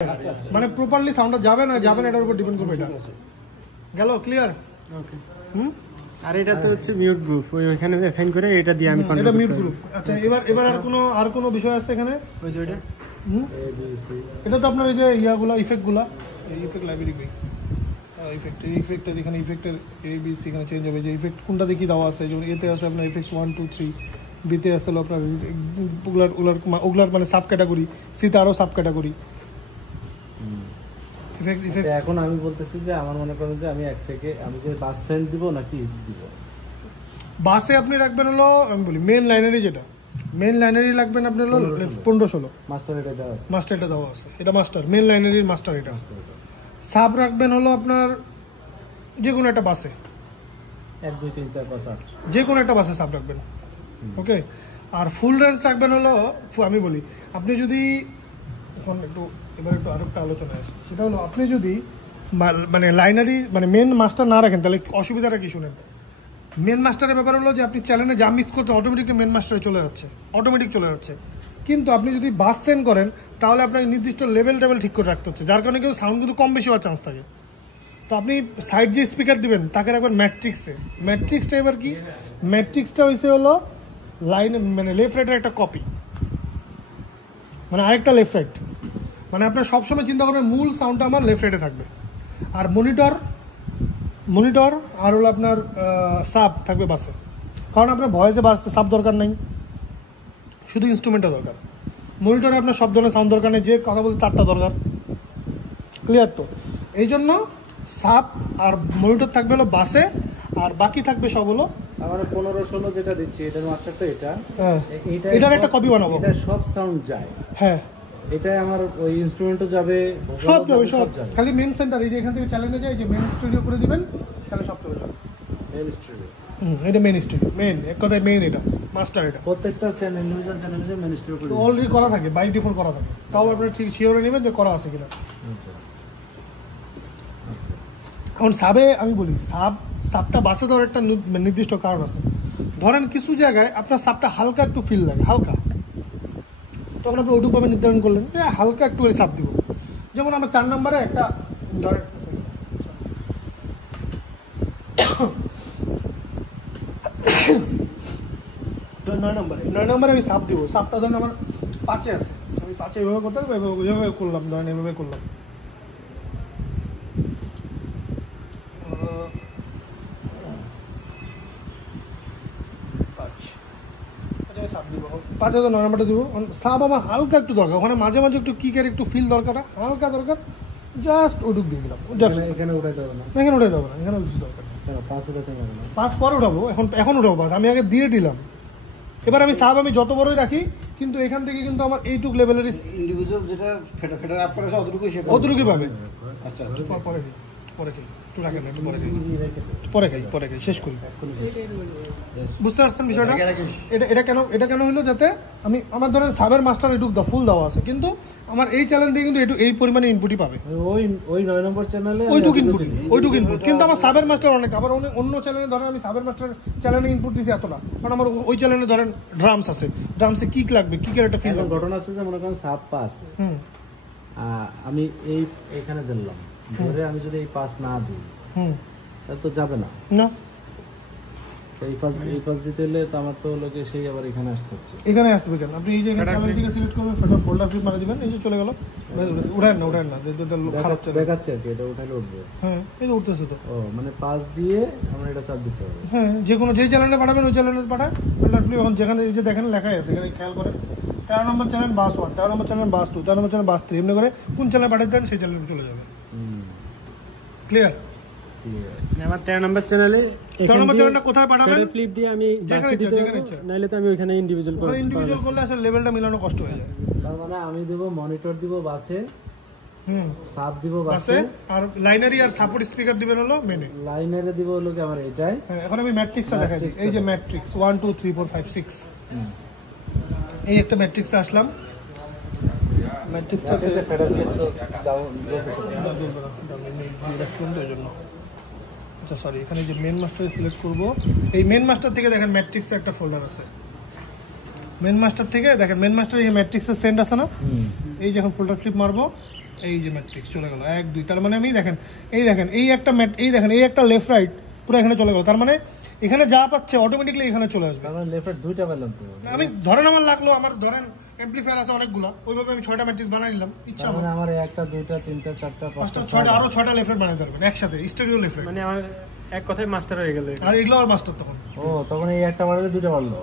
মানে প্রপারলি সাউন্ডটা যাবে না যাবে না এটার উপর ডিপেন্ড করবে। এটা গেল ক্লিয়ার? ওকে। আর এটা তো হচ্ছে মিউট গ্রুপ, ওইখানে অ্যাসাইন করে এটা দিয়ে আমি কন্ট্রোল এটা মিউট গ্রুপ। আচ্ছা এবার আর কোনো বিষয় আছে এখানে? ওই যে ওইটা এটা তো আপনার এই যে ইয়াগুলো ইফেক্টগুলো, এই ইফেক্ট লাইব্রেরি কই ইফেক্টের এখানে ইফেক্টের এ বি সি এখানে চেঞ্জ হবে। যে ইফেক্ট কোনটা দেখি দেওয়া আছে, যেমন এতে আছে আপনার ইফেক্টস 1 2 3, বিতে আছে আপনার ওগুলার মানে সাব ক্যাটাগরি, সিতে আরও সাব ক্যাটাগরি। এখন আমি বলতেছি যে আমার মনে করেন যে আমি এক থেকে আমি যে বাস সেন্ড দিব নাকি দিব, বাসে আপনি রাখবেন হলো আমি বলি মেন লাইনারি, যেটা মেন লাইনারি রাখবেন আপনি হলো 15-16 মাস্টার এটা দেওয়া আছে, মাস্টার এটা দেওয়া আছে, এটা মাস্টার মেন লাইনারির মাস্টার। এটা সাব রাখবেন হলো আপনার যে কোনো একটা বাসে 1 2 3 4 5 8 যে কোনো একটা বাসে সাব রাখবেন। ওকে। আর ফুল রেঞ্জ রাখবেন হলো আমি বলি আপনি যদি এখন এবার একটু আরো একটা আলোচনা আসে, সেটা হলো আপনি যদি মানে লাইনারি মানে মেন মাস্টার না রাখেন তাহলে অসুবিধাটা কি শুনেন। মেন মাস্টারের ব্যাপার হলো যে আপনি চ্যানেলে যা মিক্স করতে অটোমেটিক মেন মাস্টারে চলে যাচ্ছে, অটোমেটিক চলে যাচ্ছে। কিন্তু আপনি যদি বাস সেন্ড করেন তাহলে আপনাকে নির্দিষ্ট লেভেল ঠিক করে রাখতে হচ্ছে, যার কারণে কিন্তু সাউন্ড কিন্তু কম বেশি হওয়ার চান্স থাকে। তো আপনি সাইড যে স্পিকার দিবেন তাকে রাখবেন ম্যাট্রিক্সে। ম্যাট্রিক্সটা এবার কি, ম্যাট্রিক্সটা হয়েছে হলো লাইন মানে লেফট রাইটের একটা কপি, মানে আরেকটা লেফট রাইট। মানে আপনার সবসময় চিন্তা করবেন মূল সাউন্ডটা আমার লেফট রাইটে থাকবে, আর মনিটর আর হলো আপনার সাব থাকবে বাসে। কারণ আপনার ভয়েসে বাসে সাব দরকার নেই, শুধু ইনস্ট্রুমেন্টটা দরকার। মনিটরে আপনার সব ধরনের সাউন্ড দরকার নেই, যে কথা বলতে তারটা দরকার। ক্লিয়ার তো? এই জন্য সাব আর মনিটর থাকবে হলো বাসে, আর বাকি থাকবে সব হলো আমার 15-16 যেটা দিচ্ছি এটার মাস্টারটা এটা, এটার একটা কপি বানাবো। এটা সব সাউন্ড যায়, হ্যাঁ এটাই আমার ওই ইনস্ট্রুমেন্টও যাবে, সব যাবে সব। খালি মেন সেন্টার এই যে এখান থেকে চ্যানেলে যায়, যে মেন স্টুডিও করে দিবেন তাহলে সব চলে যাবে। মেন স্টুডিও এটা মেন স্টুডিও, মেন এক কথায় মেন, এটা মাস্টার। এটা প্রত্যেকটা চ্যানেল নিউজ চ্যানেলে মেন স্টুডিও করে অলরেডি করা থাকে, বাই ডিফল্ট করা থাকে। তাও আপনারা ঠিক শিওরে নেবেন যে করা আছে কিনা। এখন সাবে আমি বলি সাবটা বাসে ধর একটা নির্দিষ্ট কারণ আছে। ধরেন কিছু জায়গায় আপনার সাবটা হালকা একটু ফিল লাগে, হালকা, তখন আপনি ওটুকভাবে নির্ধারণ করলেন হালকা একটু সাব দিব। যেমন আমার 4 নম্বরে একটা ধরেন 9 নম্বরে আমি সাব দিব। সাবটা ধরেন আমার 5-এ আছে, আমি 5-এ এভাবে করতে হবে, এভাবে করলাম, ধরেন এভাবে করলাম। সাব দিব 5-এ, 9 নম্বরটা দিব। সাব আমার হালকা একটু দরকার, ওখানে মাঝে মাঝে একটু কিকের একটু ফিল দরকার, হালকা দরকার, জাস্ট ওটুক দিয়ে দিলাম। এখানে উঠাইতে হবে না, এখানে উঠে যাবো না, এখানে কিছু দরকার নেই। 5 উঠাইতে হবে না, 5 পরে উঠাবো, এখন উঠাবো 5, আমি আগে দিয়ে দিলাম। এবার আমি সাব আমি যত বড়ই রাখি, কিন্তু এখান থেকে কিন্তু আমার এইটুক লেভেলের ইন্ডিভিজুয়াল যেটা ফেটা আপ করে অতটুকুই পাবে। আচ্ছা পরে খাই, একটু রাখেন, একটু পরে খাই শেষ করি। বুঝতে পারছেন বিষয়টা? এটা কেন হলো, যাতে আমি আমার ধরেন সাবের মাস্টার এটুক ফুল দেওয়া আছে, কিন্তু আমার এই চ্যানেল দিয়ে কিন্তু এই পরিমাণে ইনপুটই পাবে। ওই 9 নম্বর চ্যানেলে ওইটুক ইনপুট, কিন্তু আমার সাবের মাস্টার অনেক। আবার অন্য চ্যানেলে ধরেন আমি সাবের মাস্টার চ্যানেলে ইনপুট দিচ্ছি এতটা, কারণ আমার ওই চ্যানেলে ধরেন ড্রামস আছে, ড্রামসে কিক লাগবে, কিকের একটা ফিল। ঘটনা আছে যে মনে করেন সাব পাস, আমি এখানে দিলাম ধরে, আমি যদি এই পাস না দিই তাহলে তো যাবে না। এই পাস দিতে হলে তো আমার তো হলো কি সেই আবার এখানে আসতে হচ্ছে। এখানে আসবে কেন? আপনি এই যে চ্যানেল থেকে সিলেক্ট করবেন, ফোল্ডার ফ্লিপ মারা দিবেন, এই যে চলে গেল। উঠান না খারাপ চলে দেখাচ্ছে আর কি, এটা উঠাইলে উঠবে। হ্যাঁ এই যে উঠতেছে তো। ও মানে পাস দিয়ে আমরা এটা সাব দিতে হবে। হ্যাঁ যেই চ্যানেলে পাঠাবেন ওই চ্যানেলে পাঠায় ফোল্ডার ফ্লিপ। এখন যেখানে এই যে দেখেন লেখাই আছে, এখানে খেয়াল করেন 13 নম্বর চ্যানেল বাস 1, 13 নম্বর চ্যানেল বাস 2, 13 নম্বর চ্যানেল বাস 3, এমনি করে কোন চ্যানেলে পাঠাতে দেন সেই চ্যানেলে চলে যাবে। ক্লিয়ার? আমার 13 নম্বর চ্যানেলে 13 নম্বর চ্যানেলটা কোথায় পাঠাবেন? ফ্লিপ দিয়ে আমি বাসে দিতে হবে, নাইলে তো আমি ওখানে ইন্ডিভিজুয়াল করলে আসলে লেভেলটা মিলানো কষ্ট হয়ে যায়। তার মানে আমি দেব মনিটর দিব বাসে, সাব দিব বাসে, আর লাইনারি আর সাপোর্ট স্পিকার দিবেন হলো মেনে। লাইনারে দিব হলো কি আমার এটাই। হ্যাঁ এখন আমি ম্যাট্রিক্সটা দেখাই দিই। এই যে ম্যাট্রিক্স 1 2 3 4 5 6, এই একটা ম্যাট্রিক্সে আসলাম। ম্যাট্রিক্সটাতে ফেডার তো ডাউন জন্য আচ্ছা সরি, এখানে যে মেন মাস্টারে সিলেক্ট করব, এই মেন মাস্টার থেকে দেখেন ম্যাট্রিক্সে একটা ফোল্ডার আছে। মেন মাস্টার থেকে দেখেন, মেন মাস্টার এই ম্যাট্রিক্সের সেন্ড আছে না, এই যখন ফোল্ডার ফ্লিপ মারবো এই যে ম্যাট্রিক্স চলে গেল 1 2, তার মানে আমি দেখেন এই একটা লেফট রাইট পুরো এখানে চলে গেল, তার মানে এখানে যা পাচ্ছে অটোমেটিক্যালি এখানে চলে আসবে। তার মানে লেফট রাইট দুইটা পেলাম তো। আমি ধরেন আমার লাগলো, আমার ধরেন অ্যাম্পলিফায়ার আছে অনেকগুলা, ওইভাবে আমি 6টা ম্যাট্রিক্স বানাই নিলাম, ইচ্ছা তার আমার মানে আমার একটা দুইটা তিনটা চারটা 5টা পাঁচটা 6টা আরো 6টা লেফট রাইট বানাইতে পারবেন একসাথে, স্টেরিও লেফট রাইট, মানে আমার এক কথায় মাস্টার হয়ে গেল। আর এগুলো আর মাস্টার তখন। ও তখন এই একটা বাড়লে দুইটা বাড়লো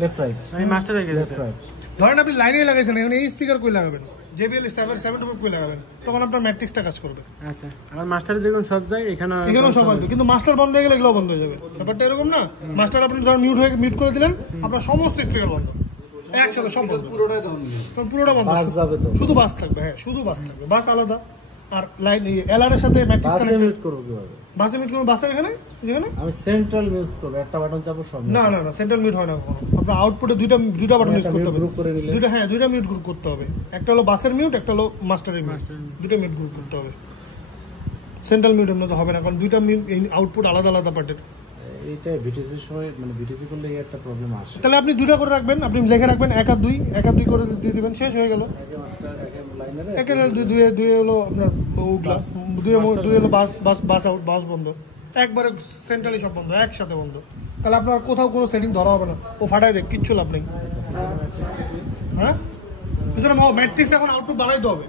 লেফট রাইট, আমি মাস্টার হয়ে গেছে। Left right. ধরেন আপনি লাইনে লাগাইছেন, এখন এই স্পিকার কই লাগাবেন, JBL 725 কই লাগাবেন, তখন আপনার ম্যাট্রিক্সটা কাজ করবে। আচ্ছা, আমার মাস্টারে যখন সব যায় এখানেও সব আসবে, কিন্তু মাস্টার বন্ধ হয়ে গেলে এগুলো বন্ধ হয়ে যাবে। ব্যাপারটা এরকম না, মাস্টার আপনি ধরেন মিউট করে দিলেন, আপনার সমস্ত স্পিকার বন্ধ একসাথে, সব বন্ধ, পুরোটা বন্ধ, বাস যাবে তো, শুধু বাস থাকবে। হ্যাঁ শুধু বাস থাকবে, বাস আলাদা। আর লাইন এলআর এর সাথে ম্যাট্রিক্স বাসে কানেক্ট, মিউট করব কিভাবে? বাসে মিউট করবেন, বাসের এখানে যেখানে আমি সেন্ট্রাল ইউজ করব, একটা বাটন চাপো সব। না সেন্ট্রাল মিউট হয় না কখনো, আপনার আউটপুটে দুইটা বাটন ইউজ করতে হবে, গ্রুপ করে নিলে দুইটা মিউট গ্রুপ করতে হবে, একটা হলো বাসের মিউট, একটা হলো মাস্টারের মিউট, দুটো মিউট গ্রুপ করতে হবে। সেন্ট্রাল মিউটের মতো হবে না, কারণ দুইটা আউটপুট আলাদা আলাদা পার্টের। এইটা বিটিসির সময় মানে বিটিসি করলে এই একটা প্রবলেম আসে। তাহলে আপনি দুইটা করে রাখবেন, আপনি লিখে রাখবেন 1 আর 2 করে দিয়ে দিবেন, শেষ হয়ে গেল। একে মাস্টার একে লাইনারে, একে দুই হলো আপনার গ্লাস, দুই হলো বাস বন্ধ, একবারে সেন্ট্রালি সব বন্ধ, একসাথে বন্ধ। তাহলে আপনার কোথাও কোনো সেটিং ধরা হবে না, ও ফাটাই দেখ, কিচ্ছু লাভ নেই। হ্যাঁ পিছনে ম্যাট্রিক্স এখন আউটপুট বানাইতে হবে,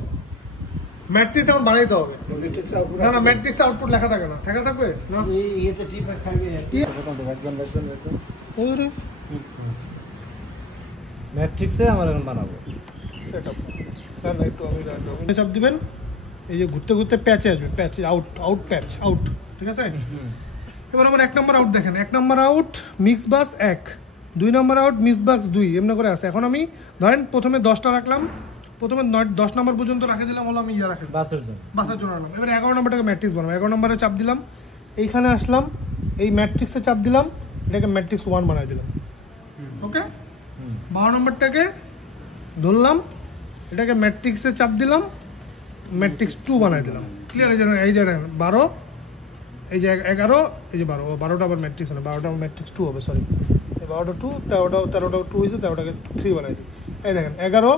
ম্যাট্রিক্স এখন বানাইতে হবে। না ম্যাট্রিক্স আউটপুট লেখা থাকে না, থাকবে না। ইয়েতে টিপে খাবে একদম ওরে ম্যাট্রিক্সে আমরা এখন বানাবো সেটআপ। তার না একটু আমি চাপ দিবেন, এই যে ঘুরতে ঘুরতে প্যাচে আসবে, প্যাচে আউট প্যাচ আউট, ঠিক আছে। এবার আমার 1 নম্বর আউট দেখেন, 1 নম্বর আউট মিক্স বাস 1, 2 নম্বর আউট মিক্স বাস 2, এমনি করে আছে। এখন আমি ধরেন প্রথমে 10টা রাখলাম, প্রথমে 10 নম্বর পর্যন্ত রাখে দিলাম, হলো আমি রাখে বাসের জন্য রাখলাম। এবার 11 নম্বরটাকে ম্যাট্রিক্স বানাবো, 11 নম্বরে চাপ দিলাম, এইখানে আসলাম, এই ম্যাট্রিক্সে চাপ দিলাম, এটাকে ম্যাট্রিক্স 1 বানাই দিলাম। ওকে, 12 নম্বরটাকে ধরলাম, এটাকে ম্যাট্রিক্সে চাপ দিলাম, ম্যাট্রিক্স 2 বানাই দিলাম। ক্লিয়ার? এই যে দেখেন 12, এই যে 11, এই যে 12টা আবার ম্যাট্রিক্স না, 12টা ম্যাট্রিক্স 2 হবে, সরি, এই 12টা 2, 13টা 2 হয়েছে, 13টাকে 3 বানাই দিই। এই দেখেন 11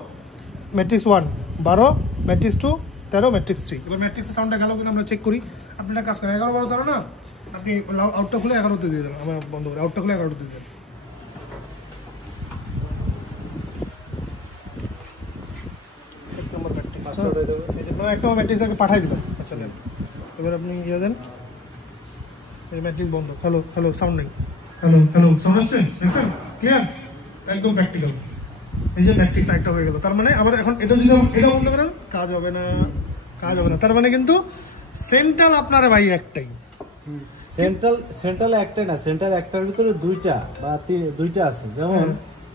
ম্যাট্রিক্স 1, 12 ম্যাট্রিক্স 2, 13 ম্যাট্রিক্স 3। এবার ম্যাট্রিক্সের সাউন্ডটা গেল কিনা আমরা চেক করি। আপনি একটা কাজ করেন, 11 12 13 না, আপনি আউটটা খুলে 11তে দিয়ে দেন, আমার বন্ধ করে আউটটা খুলে 11তে দিয়ে দেন। এক নম্বর ম্যাট্রিক্স আগে পাঠাই দিলাম। আচ্ছা দেন, এবার আপনি ইয়ে দেন, এই ম্যাট্রিক্স বন্ধ। হ্যালো সাউন্ড নেই, হ্যালো সাউন্ড আসছে, দেখছেন? ক্লিয়ার? একদম প্র্যাকটিক্যাল। এই যে ম্যাট্রিক্স একটা হয়ে গেল, তার মানে আবার এখন এটা যদি এটা বন্ধ করেন কাজ হবে না। তার মানে কিন্তু সেন্ট্রাল আপনার ভাই একটাই, সেন্ট্রাল একটাই না, সেন্ট্রাল একটার ভিতরে দুইটা আছে। যেমন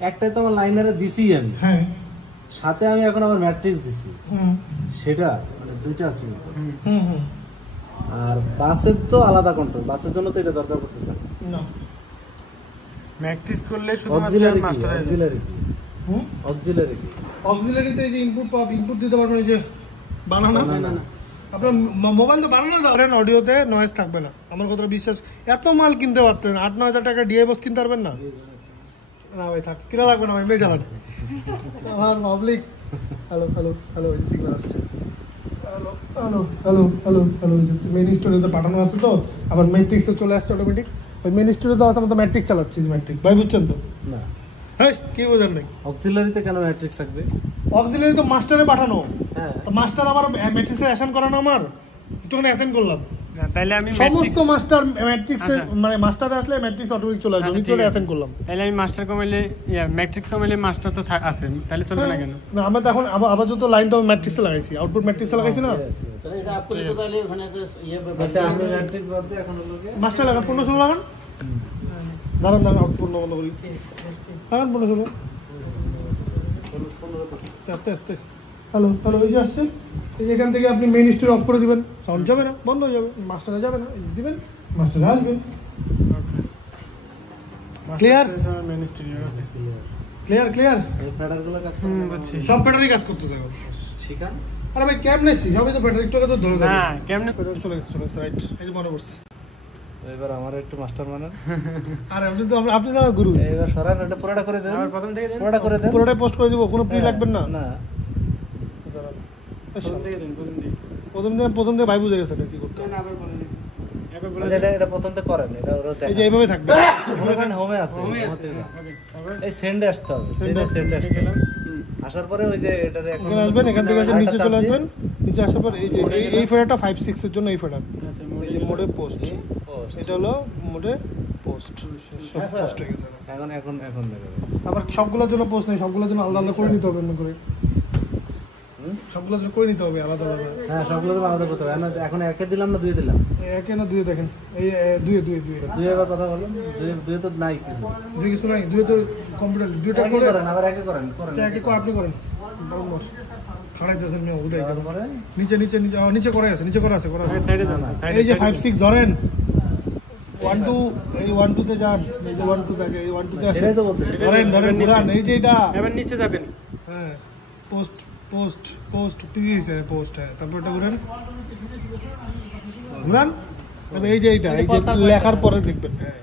একটাই তো আমার লাইনারে দিছি আমি, হ্যাঁ, সাথে আমি এখন আবার ম্যাট্রিক্স দিছি, সেটা মানে দুইটা আছে। আর বাসের তো আলাদা কন্ট্রোল, বাসের জন্য তো এটা দরকার পড়তেছে না। ম্যাট্রিক্স করলে শুধু অক্সিলারি মাস্টার হয়ে অক্সিলারি অক্সিলারি অক্সিলারিতে এই যে ইনপুট দিতে পারবেন, এই যে বানানো না আপনার মোবাইল তো বানানো ধরেন, অডিওতে নয়েজ থাকবে না। আমার কথা বিশ্বাস, এত মাল কিনতে পারতেন, 8-9 হাজার টাকা ডিআই বক্স কিনতে পারবেন না? না ভাই থাক, কিনা লাগবে না ভাই, মেয়ে চালান আমার পাবলিক। হ্যালো সিগন্যাল আসছে, হ্যালো মেন স্টোরিতে পাঠানো আছে তো, আবার ম্যাট্রিক্সে চলে আসছে অটোমেটিক। ওই মেন স্টোরিতে আছে, আমরা তো ম্যাট্রিক্স চালাচ্ছি, ম্যাট্রিক্স ভাই বুঝছেন তো? না, হ্যাঁ কি বোঝেন নাই? অক্সিলারিতে কেন ম্যাট্রিক্স থাকবে? অক্সিলারি তো মাস্টারে পাঠানো, হ্যাঁ, তো মাস্টার আমার ম্যাট্রিক্সে অ্যাসাইন করানো, আমার একটুখানি অ্যাসাইন করলাম, না, তাইলে আমি সমস্ত মাস্টার ম্যাট্রিক্সে মানে মাস্টারে আসলে ম্যাট্রিক্স অটোমেটিক চলে আসবে, আমি চলে অ্যাসাইন করলাম। তাইলে আমি মাস্টার কমাইলে ম্যাট্রিক্স কমাইলে মাস্টার তো আছে, তাহলে চলবে না কেন? না আমরা তো এখন আবার যত লাইন তো ম্যাট্রিক্সে লাগাইছি, আউটপুট ম্যাট্রিক্সে লাগাইছি না। আচ্ছা আমি ম্যাট্রিক্স বাদ দিয়ে এখন হলো কি মাস্টার লাগান, 15-16 লাগান, দাঁড়ান আউটপুট বন্ধ করি, লাগান 15-16, আস্তে হ্যালো এই যে আসছে, এই যে এখান থেকে আপনি মেইন স্টোরি অফ করে দিবেন, সাউন্ড যাবে না, বন্ধ হয়ে যাবে, মাস্টারে যাবে না, দিবেন মাস্টারে আসবে। ক্লিয়ার? ক্লিয়ার এই ফ্যাডারগুলো কাজ করে বুঝছি। সব ব্যাটারি কাজ করতে যাবে। শিখান। আরে ভাই কেমনে সবই তো ব্যাটারি, একটু আগে তো ধরে না কেমনে চলে গেছে রাইট, এই যে মনে পড়ছে। এবার আমার একটু মাস্টার মানেন। আরে আপনি তো আমার গুরু, এবার সরান, এটা পুরোটা করে দেন, আবার প্রথম থেকে দেন, পুরোটা করে দেন, পুরোটাই পোস্ট করে দিব, কোনো প্রি লাগবেন না। না প্রথম দিয়ে ভাই বুঝে গেছে এটা কি করতে হবে। আচ্ছা, এটা প্রথম থেকে করেন, এটা ওরা এই যে এইভাবে থাকবে, হোমে আছে, এই সেন্ডে আসতে হবে, সেন্ডে আসতে হবে। আসার পরে ওই যে এটারে এখানে আসবেন, এখান থেকে এসে নিচে চলে আসবেন, নিচে আসার পর এই যে এই ফেডারটা 5-6 এর জন্য এই ফেডার, এই যে মোডে পোস্ট, এটা হলো মোডে পোস্ট, সব পোস্ট হয়ে গেছে। এখন দেখো, আবার সবগুলোর জন্য পোস্ট নেই, সবগুলোর জন্য আলাদা আলাদা করে নিতে হবে, এমন করে সবগুলোর জন্য করে নিতে হবে আলাদা আলাদা। হ্যাঁ, সবগুলো আলাদা করতে হবে। এখন একে দিলাম না দুই দিলাম? একে না দুয়ে দেখেন, এই দুয়ে এবার কথা বলেন, দুই তো নাই কিছু, দুই কিছু নাই, দুয়ে তো কম্পিউটার দুইটা একে করে করেন, আবার একে করেন। আচ্ছা, একে করে আপনি করেন, বরাবর খাড়াইতেছেন মেয়ে উদয় করেন। তারপরে নিচে নিচে নিচে নিচে করে আছে, নিচে করে আছে, সাইডে যান, এই যে 5-6 ধরেন, 1-2, এই 1-2 তে যান, এই যে 1-2 থেকে এই 1-2 তে আসেন, সেটাই তো বলতেছি। ধরেন ঘুরান, এই যে এটা, এবার নিচে যাবেন। হ্যাঁ, পোস্ট পোস্ট পোস্ট পিএস এর পোস্ট, হ্যাঁ, তারপর এটা ঘুরান, এবার এই যে এইটা, এই যে লেখার পরে দেখবেন, হ্যাঁ,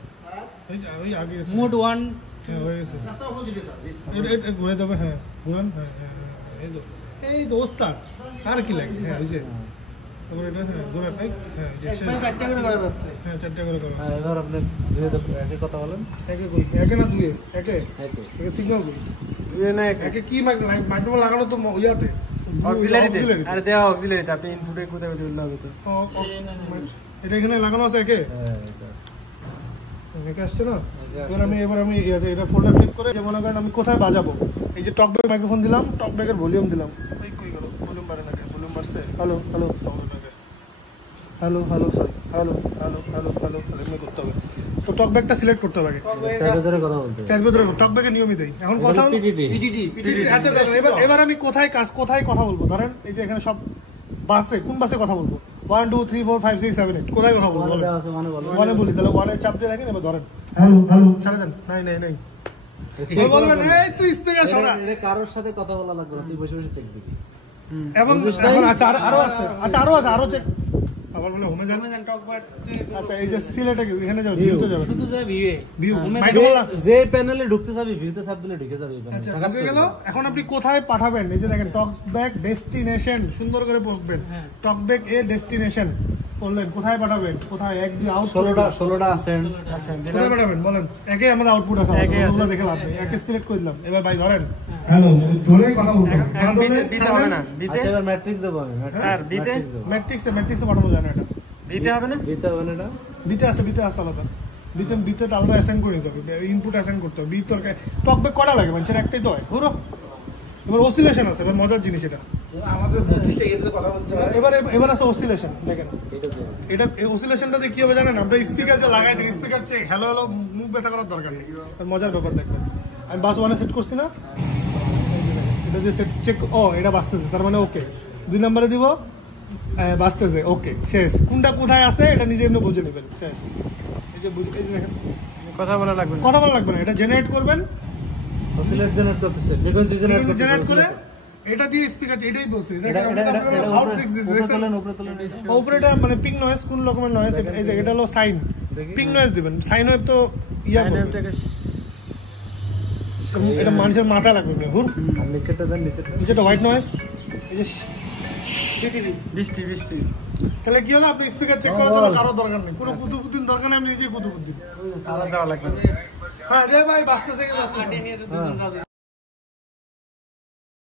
এই যে ওই আগে আছে, মোড 1 হ্যাঁ, হয়ে গেছে, এটা ঘুরে দেবে, হ্যাঁ, ঘুরান, হ্যাঁ, এই তো ওস্তাদ, আর কি লাগে, হ্যাঁ, এই যে তারপর এটা, হ্যাঁ, ঘুরান, হ্যাঁ, এই যে শেষ। 4টা করে করা যাচ্ছে। হ্যাঁ, 4টা করে করো। হ্যাঁ, এবার আপনি একে কথা বলেন। একে কই, একে না দুয়ে, একে একে সিগন্যাল কই, দুয়ে না একে কি মাইক্রোফোন লাগানো তো ইয়াতে, অক্সিলারিতে। auxiliary তে। আরে দেওয়া অক্সিলারিতে, আপনি ইনপুটে কোথায় দিলে হবে তো। এটা এখানে লাগানো আছে একে, হ্যাঁ, এটা আছে। একে আসছে না। এবার আমি এটা ফোল্ডার ফ্লিপ করে, যে মনে করেন আমি কোথায় বাজাবো, এই যে টকব্যাক মাইক্রোফোন দিলাম, টকব্যাকের ভলিউম দিলাম, এই কই গেল, ভলিউম বাড়ে না, ভলিউম বাড়ছে, hello hello hello hello sorry hello hello hello hello এমনি করতে হবে। তো টকব্যাকটা সিলেক্ট করতে হবে আগে, চার ধরে কথা বলতে হবে। চার ভিতরে টকব্যাকের নিয়মই দেই। এখন কথা হলো পিটিটি। আচ্ছা দেখেন, এবার আমি কোথায় কথা বলবো, ধরেন এই যে এখানে সব বাসে, কোন বাসে কথা বলবো, 1 2 3 4 5 6 7 8 কোথায় কথা বলবো, দেওয়া আছে মানে বলো। ওয়ানে বলি, তাহলে ওয়ানে চাপ দিয়ে রাখেন, এবার ধরেন হ্যালো হ্যালো ছেড়ে দেন, নাই চেক বলবেন এই তুই স্পিকার সরা, এটা কারোর সাথে কথা বলা লাগবে না, তুই বসে বসে চেক দিবি। এবং এখন আচ্ছা আরো আছে, আরো চেক, আবার বলে হোমে যান, আচ্ছা এই যে সিলেটে এখানে যাও, ভিউতে যাবেন, শুধু যায় ভিউয়ে। ভিউ যে প্যানেলে ঢুকতে যাবি, ভিউতে চাপ দিলে ঢুকে যাবে। আচ্ছা ঢুকে গেল। এখন আপনি কোথায় পাঠাবেন, এই যে দেখেন টকব্যাক ডেস্টিনেশন, সুন্দর করে বসবেন, টকব্যাক এ ডেস্টিনেশন বললেন, কোথায় পাঠাবেন, কোথায় 1 2 আউট 16টা আছেন। কোথায় পাঠাবেন বলেন, একে আমাদের আউটপুট আছে, ওগুলো দেখে লাভ নেই, একে সিলেক্ট করে দিলাম। এবার ভাই ধরেন হ্যালো ধরে কথা বলবেন, এখন বিতে হবে না, বিতে আচ্ছা, এবার ম্যাট্রিক্স দেবো আমি। স্যার বিতে ম্যাট্রিক্সে পাঠানো যায় না, এটা বিতে হবে না। দিতে হবে না এটা। বিতে আছে আলাদা, বিতে আলাদা অ্যাসাইন করে দিতে হবে, ইনপুট অ্যাসাইন করতে হবে। বিট তরকারি টকব্যাক করা লাগে, মানুষের একটাই তো হয় পুরো। এবার অসিলেশন আছে, এবার মজার জিনিস এটা, আমাদের 32টা এরিয়াতে কথা বলতে হয়। এবার আছে অসিলেশন। দেখেন এটা অসিলেশনটাতে কি হবে জানেন, আমরা স্পিকার যে লাগাইছি, স্পিকার চেক হ্যালো হ্যালো মুখ ব্যথা করার দরকার নেই, মজার ব্যাপার দেখবেন। আমি বাস 1 সেট করছি না, এটা যে সেট চেক, ও এটা বাজতেছে, তার মানে ওকে। 2 নম্বরে দিব, বাজতেছে, ওকে, শেষ। কোনটা কোথায় আছে এটা নিজে এমনি বুঝে নেবেন, শেষ। এই যে দেখেন, কথা বলা লাগবে না, কথা বলা লাগবে না, এটা জেনারেট করবেন, অসিলেট জেনারেট করতেছে, ফ্রিকোয়েন্সি জেনারেট করে এটা দিয়ে স্পিকার, এটাই বলছি দেখেন। অপারেটর মানে পিং নয়েজ, কোন রকমের নয়েজ, এই যে এটা হলো সাইন, পিং নয়েজ দিবেন। সাইন ওয়েভ তো এটা মানুষের মাথা লাগবে, হুর নিচেটা দেন, নিচেটা হোয়াইট নয়েজ, এই যে বৃষ্টি। তাহলে কি হলো, আপনি স্পিকার চেক করার জন্য কারো দরকার নেই, কোনো কুতুবুদ্দিন দরকার নেই, আপনি নিজেই কুতুবুদ্দিন। সারা যাওয়া লাগবে। হ্যাঁ যে ভাই বাঁচতেছে।